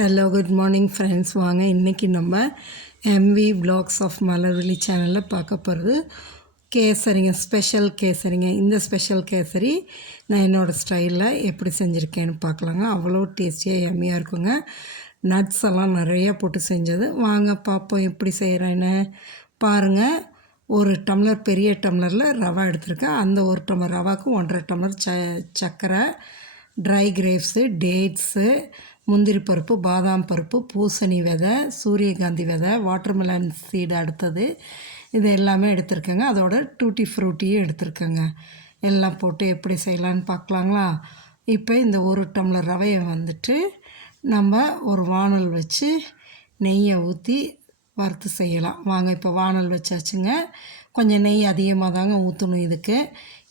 Hello good morning friends. வாங்க இன்றைக்கி நம்ம எம்வி வ்ளாக்ஸ் ஆஃப் மலர்விழி சேனலில் பார்க்க போகிறது கேசரிங்க, ஸ்பெஷல் கேசரிங்க. இந்த ஸ்பெஷல் கேசரி நான் என்னோடய ஸ்டைலில் எப்படி செஞ்சுருக்கேன்னு பார்க்கலாங்க. அவ்வளோ டேஸ்டியாக எம்மியாக இருக்குங்க. நட்ஸ் எல்லாம் நிறையா போட்டு செஞ்சது. வாங்க பார்ப்போம் எப்படி செய்கிறேன்னு பாருங்கள். ஒரு டம்ளர், பெரிய டம்ளரில் ரவா எடுத்திருக்கேன். அந்த ஒரு டம்ளர் ரவாவுக்கு 1.5 டம்ளர் சர்க்கரை, ட்ரை கிரேப்ஸு, டேட்ஸு, முந்திரி பருப்பு, பாதாம் பருப்பு, பூசணி விதை, சூரியகாந்தி விதை, வாட்டர்மெலன் சீடு அடுத்தது, இது எல்லாமே எடுத்துருக்கேங்க. அதோட டூட்டி ஃப்ரூட்டியும் எடுத்துருக்கேங்க. எல்லாம் போட்டு எப்படி செய்யலான்னு பார்க்கலாங்களா? இப்போ இந்த ஒரு டம்ளர் ரவையை வந்துட்டு நம்ம ஒரு வானல் வச்சு நெய்யை ஊற்றி வறுத்து செய்யலாம். வாங்க இப்போ வானல் வச்சாச்சுங்க. கொஞ்சம் நெய் அதிகமாக தாங்க ஊற்றணும் இதுக்கு.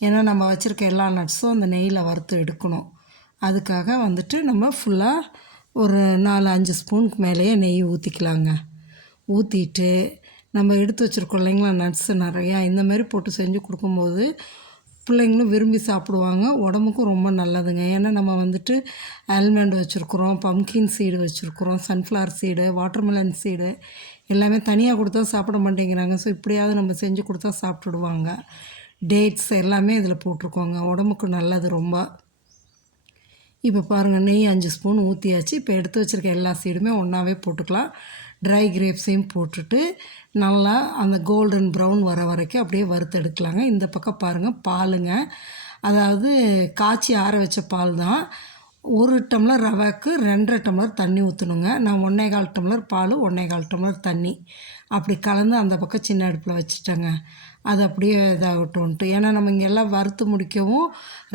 ஏன்னா நம்ம வச்சுருக்க எல்லா நட்ஸும் அந்த நெய்யில் வறுத்து எடுக்கணும். அதுக்காக வந்துட்டு நம்ம ஃபுல்லாக ஒரு 4-5 ஸ்பூனுக்கு மேலேயே நெய் ஊற்றிக்கலாங்க. ஊற்றிட்டு நம்ம எடுத்து வச்சுருக்கோம் இல்லைங்களா நட்ஸு நிறையா, இந்தமாரி போட்டு செஞ்சு கொடுக்கும்போது பிள்ளைங்களும் விரும்பி சாப்பிடுவாங்க. உடம்புக்கும் ரொம்ப நல்லதுங்க. ஏன்னா நம்ம வந்துட்டு ஆல்மண்ட் வச்சுருக்குறோம், பம்கின் சீடு வச்சுருக்குறோம், சன்ஃப்ளவர் சீடு, வாட்டர்மெலன் சீடு எல்லாமே தனியாக கொடுத்தா சாப்பிட மாட்டேங்கிறாங்க. ஸோ இப்படியாவது நம்ம செஞ்சு கொடுத்தா சாப்பிட்டுடுவாங்க. டேட்ஸ் எல்லாமே இதில் போட்டிருக்கோங்க. உடம்புக்கு நல்லது ரொம்ப. இப்போ பாருங்கள், நெய் 5 ஸ்பூன் ஊற்றியாச்சு. இப்போ எடுத்து வச்சுருக்க எல்லா சீடுமே ஒன்றாவே போட்டுக்கலாம். ட்ரை கிரேப்ஸையும் போட்டுட்டு நல்லா அந்த கோல்டன் ப்ரௌன் வர வரைக்கும் அப்படியே வறுத்து எடுக்கலாங்க. இந்த பக்கம் பாருங்கள், பாலுங்க. அதாவது காய்ச்சி ஆற வச்ச பால் தான். 1 டம்ளர் ரவைக்கு 2.5 டம்ளர் தண்ணி ஊற்றணுங்க. நான் 1.25 டம்ளர் பால், 1.25 டம்ளர் தண்ணி அப்படி கலந்து அந்த பக்கம் சின்ன அடுப்பில் வச்சுட்டேங்க. அது அப்படியே இதாகட்டும்ன்ட்டு. ஏன்னா நம்ம இங்கே எல்லாம் வறுத்து முடிக்கவும்,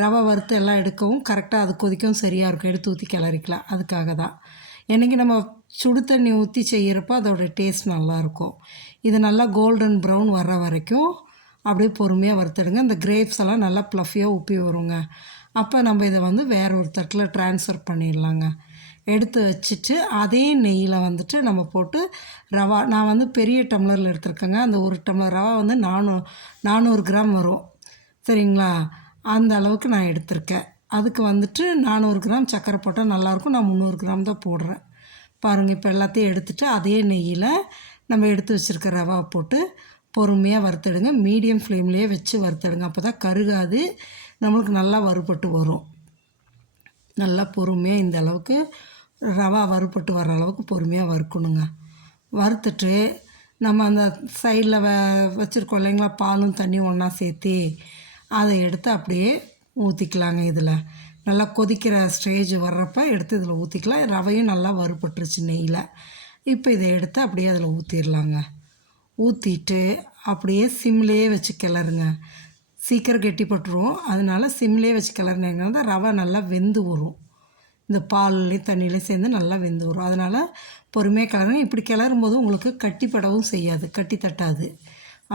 ரவை வறுத்து எல்லாம் எடுக்கவும் கரெக்டாக அது கொதிக்கவும் சரியாக இருக்கும். எடுத்து ஊற்றி கிளறிக்கலாம். அதுக்காக தான். என்றைக்கு நம்ம சுடு தண்ணி ஊற்றி செய்கிறப்போ அதோடய டேஸ்ட் நல்லாயிருக்கும். இது நல்லா கோல்டன் ப்ரௌன் வர்ற வரைக்கும் அப்படியே பொறுமையாக வறுத்துடுங்க. இந்த கிரேப்ஸ் எல்லாம் நல்லா ப்ளஃபியாக உப்பி வருங்க. அப்போ நம்ம இதை வந்து வேற ஒரு தட்டில் ட்ரான்ஸ்ஃபர் பண்ணிடலாங்க. எடுத்து வச்சுட்டு அதே நெய்யில் வந்துட்டு நம்ம போட்டு ரவா, நான் வந்து பெரிய டம்ளரில் எடுத்துருக்கேங்க. அந்த ஒரு டம்ளர் ரவா வந்து 400 கிராம் வரும், சரிங்களா? அந்த அளவுக்கு நான் எடுத்திருக்கேன். அதுக்கு வந்துட்டு 400 கிராம் சர்க்கரை போட்டால் நல்லாயிருக்கும். நான் 300 கிராம் தான் போடுறேன். பாருங்கள், இப்போ எல்லாத்தையும் எடுத்துகிட்டு அதே நெய்யில் நம்ம எடுத்து வச்சுருக்க ரவா போட்டு பொறுமையாக வறுத்துடுங்க. மீடியம் ஃப்ளேம்லேயே வச்சு வறுத்துடுங்க. அப்போ தான் கருகாது, நம்மளுக்கு நல்லா வறுபட்டு வரும். நல்லா பொறுமையாக இந்த அளவுக்கு ரவா வறுபட்டு வர அளவுக்கு பொறுமையாக வறுக்கணுங்க. வறுத்துட்டு நம்ம அந்த சைடில் வச்சுருக்கோம் இல்லைங்களா, பாலும் தண்ணியும் ஒன்றா சேர்த்து அதை எடுத்து அப்படியே ஊற்றிக்கலாங்க. இதில் நல்லா கொதிக்கிற ஸ்டேஜ் வர்றப்ப எடுத்து இதில் ஊற்றிக்கலாம். ரவையும் நல்லா வறுபட்டுருச்சு நெய்யில். இப்போ இதை எடுத்து அப்படியே அதில் ஊற்றிடலாங்க. ஊற்றிட்டு அப்படியே சிம்லேயே வச்சு கிளறுங்க. சீக்கிரம் கெட்டிப்பட்டுரும். அதனால் சிம்லேயே வச்சு கிளறினீங்கன்னா தான் ரவை நல்லா வெந்து வரும். இந்த பால்லையும் தண்ணியிலையும் சேர்ந்து நல்லா வெந்து வரும். அதனால் பொறுமையாக கிளறுங்க. இப்படி கிளறும் போது உங்களுக்கு கட்டிப்படவும் செய்யாது, கட்டி தட்டாது.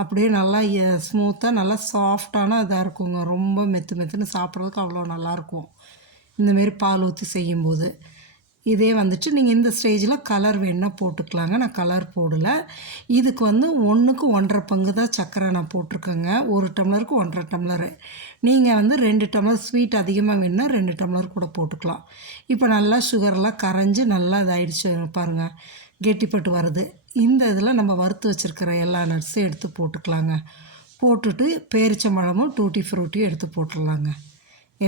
அப்படியே நல்லா ஸ்மூத்தாக நல்லா சாஃப்டான இதாக இருக்குங்க. ரொம்ப மெத்துன்னு சாப்பிட்றதுக்கு அவ்வளோ நல்லாயிருக்கும் இந்தமாரி பால் ஊற்றி செய்யும்போது. இதே வந்துட்டு நீங்கள் இந்த ஸ்டேஜில் கலர் வேணுன்னா போட்டுக்கலாங்க. நான் கலர் போடலை. இதுக்கு வந்து 1க்கு 1.5 பங்கு தான் சர்க்கரை நான் போட்டிருக்கேங்க. 1 டம்ளருக்கு 1.5 டம்ளரு. நீங்கள் வந்து 2 டம்ளர் ஸ்வீட் அதிகமாக வேணுன்னா 2 டம்ளர் கூட போட்டுக்கலாம். இப்போ நல்லா சுகரெல்லாம் கரைஞ்சி நல்லா இதாகிடுச்சு பாருங்கள், கெட்டிப்பட்டு வருது. இந்த இதில் நம்ம வறுத்து வச்சுருக்கிற எல்லா நட்ஸையும் எடுத்து போட்டுக்கலாங்க. போட்டுட்டு பேரிச்சம்பழமும் டூட்டி ஃப்ரூட்டியும் எடுத்து போட்டுடலாங்க.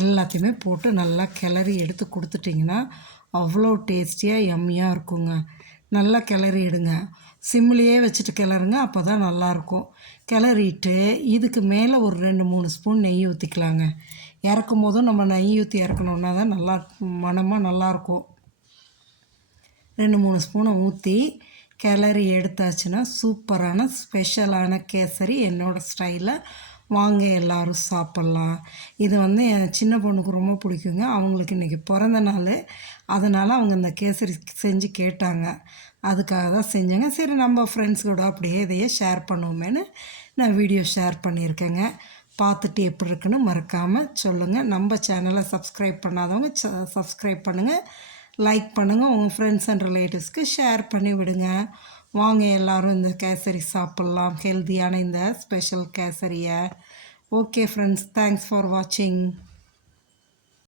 எல்லாத்தையுமே போட்டு நல்லா கிளறி எடுத்து கொடுத்துட்டிங்கன்னா அவ்வளோ டேஸ்டியாக எம்மியாக இருக்குங்க. நல்லா கிளறி எடுங்க. சிம்லேயே வச்சுட்டு கிளறுங்க, அப்போ தான் நல்லாயிருக்கும். கிளறிட்டு இதுக்கு மேலே ஒரு 2-3 ஸ்பூன் நெய் ஊற்றிக்கலாங்க. இறக்கும் போதும் நம்ம நெய் ஊற்றி இறக்கணுன்னா தான் நல்லா மணமாக நல்லாயிருக்கும். 2-3 ஸ்பூனை ஊற்றி கிளறி எடுத்தாச்சுன்னா சூப்பரான ஸ்பெஷலான கேசரி என்னோடய ஸ்டைலில். வாங்க எல்லோரும் சாப்பிட்லாம். இது வந்து என் சின்ன பொண்ணுக்கு ரொம்ப பிடிக்குங்க. அவங்களுக்கு இன்றைக்கி பிறந்த நாள். அதனால் அவங்க இந்த கேசரி செஞ்சு கேட்டாங்க. அதுக்காக தான் செஞ்சேங்க. சரி, நம்ம ஃப்ரெண்ட்ஸ் கூட அப்படியே இதையே ஷேர் பண்ணுவோமேனு நான் வீடியோ ஷேர் பண்ணியிருக்கேங்க. பார்த்துட்டு எப்படி இருக்குன்னு மறக்காமல் சொல்லுங்கள். நம்ம சேனலை சப்ஸ்கிரைப் பண்ணாதவங்க சப்ஸ்கிரைப் பண்ணுங்கள், லைக் பண்ணுங்கள், உங்கள் ஃப்ரெண்ட்ஸ் அண்ட் ரிலேட்டிவ்ஸ்க்கு ஷேர் பண்ணி விடுங்க. வாங்க எல்லோரும் இந்த கேசரி சாப்பிட்லாம், ஹெல்த்தியான இந்த ஸ்பெஷல் கேசரியை. ஓகே ஃப்ரெண்ட்ஸ், தேங்க்ஸ் ஃபார் வாட்சிங்.